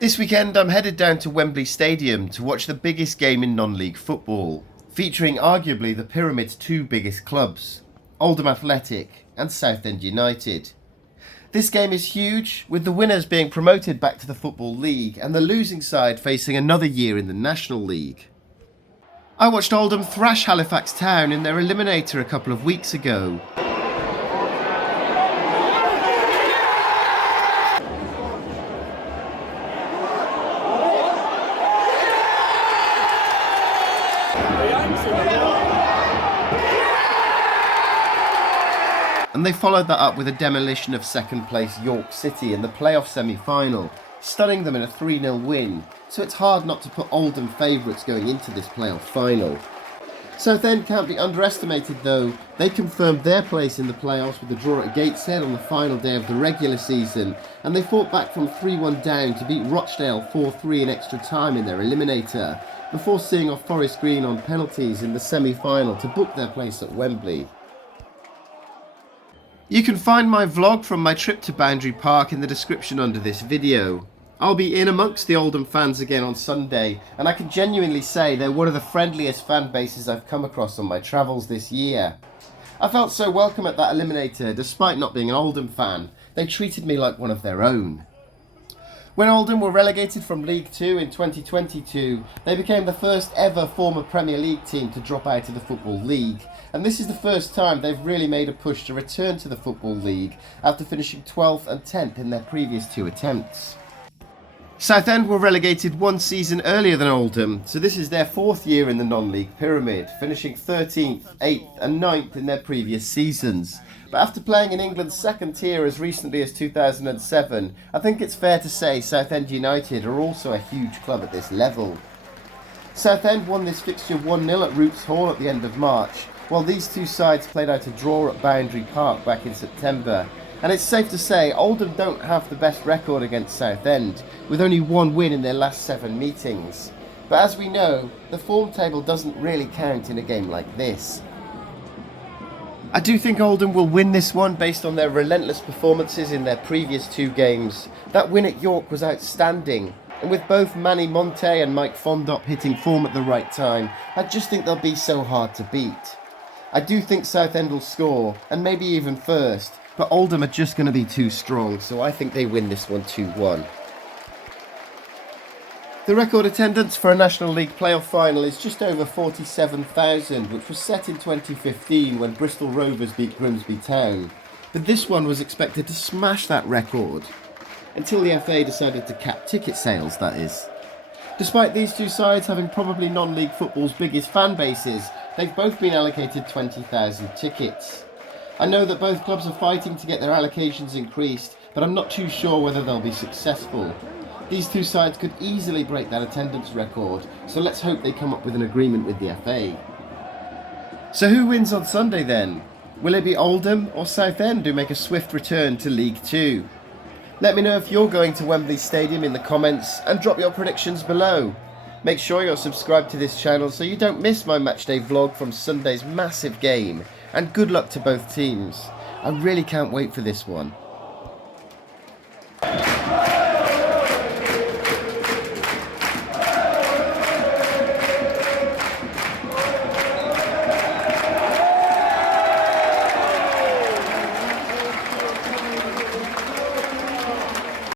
This weekend I'm headed down to Wembley Stadium to watch the biggest game in non-league football, featuring arguably the Pyramid's two biggest clubs, Oldham Athletic and Southend United. This game is huge, with the winners being promoted back to the Football League and the losing side facing another year in the National League. I watched Oldham thrash Halifax Town in their eliminator a couple of weeks ago. And they followed that up with a demolition of second place York City in the playoff semi-final, stunning them in a 3-0 win, so it's hard not to put Oldham favourites going into this playoff final. Southend can't be underestimated though. They confirmed their place in the playoffs with a draw at Gateshead on the final day of the regular season, and they fought back from 3-1 down to beat Rochdale 4-3 in extra time in their eliminator, before seeing off Forest Green on penalties in the semi-final to book their place at Wembley. You can find my vlog from my trip to Boundary Park in the description under this video. I'll be in amongst the Oldham fans again on Sunday, and I can genuinely say they're one of the friendliest fan bases I've come across on my travels this year. I felt so welcome at that eliminator despite not being an Oldham fan. They treated me like one of their own. When Oldham were relegated from League 2 in 2022, they became the first ever former Premier League team to drop out of the Football League, and this is the first time they've really made a push to return to the Football League after finishing 12th and 10th in their previous two attempts. Southend were relegated one season earlier than Oldham, so this is their fourth year in the non-league pyramid, finishing 13th, 8th and 9th in their previous seasons. But after playing in England's second tier as recently as 2007, I think it's fair to say Southend United are also a huge club at this level. Southend won this fixture 1-0 at Roots Hall at the end of March, while these two sides played out a draw at Boundary Park back in September. And it's safe to say Oldham don't have the best record against Southend, with only one win in their last 7 meetings. But as we know, the form table doesn't really count in a game like this. I do think Oldham will win this one based on their relentless performances in their previous 2 games. That win at York was outstanding, and with both Manny Monte and Mike Fondop hitting form at the right time, I just think they'll be so hard to beat. I do think Southend will score, and maybe even first, but Oldham are just going to be too strong, so I think they win this one 2-1. The record attendance for a National League playoff final is just over 47,000, which was set in 2015 when Bristol Rovers beat Grimsby Town. But this one was expected to smash that record, until the FA decided to cap ticket sales, that is. Despite these two sides having probably non-league football's biggest fan bases, they've both been allocated 20,000 tickets. I know that both clubs are fighting to get their allocations increased, but I'm not too sure whether they'll be successful. These two sides could easily break that attendance record, so let's hope they come up with an agreement with the FA. So who wins on Sunday then? Will it be Oldham or Southend who make a swift return to League 2? Let me know if you're going to Wembley Stadium in the comments and drop your predictions below. Make sure you're subscribed to this channel so you don't miss my matchday vlog from Sunday's massive game, and good luck to both teams. I really can't wait for this one.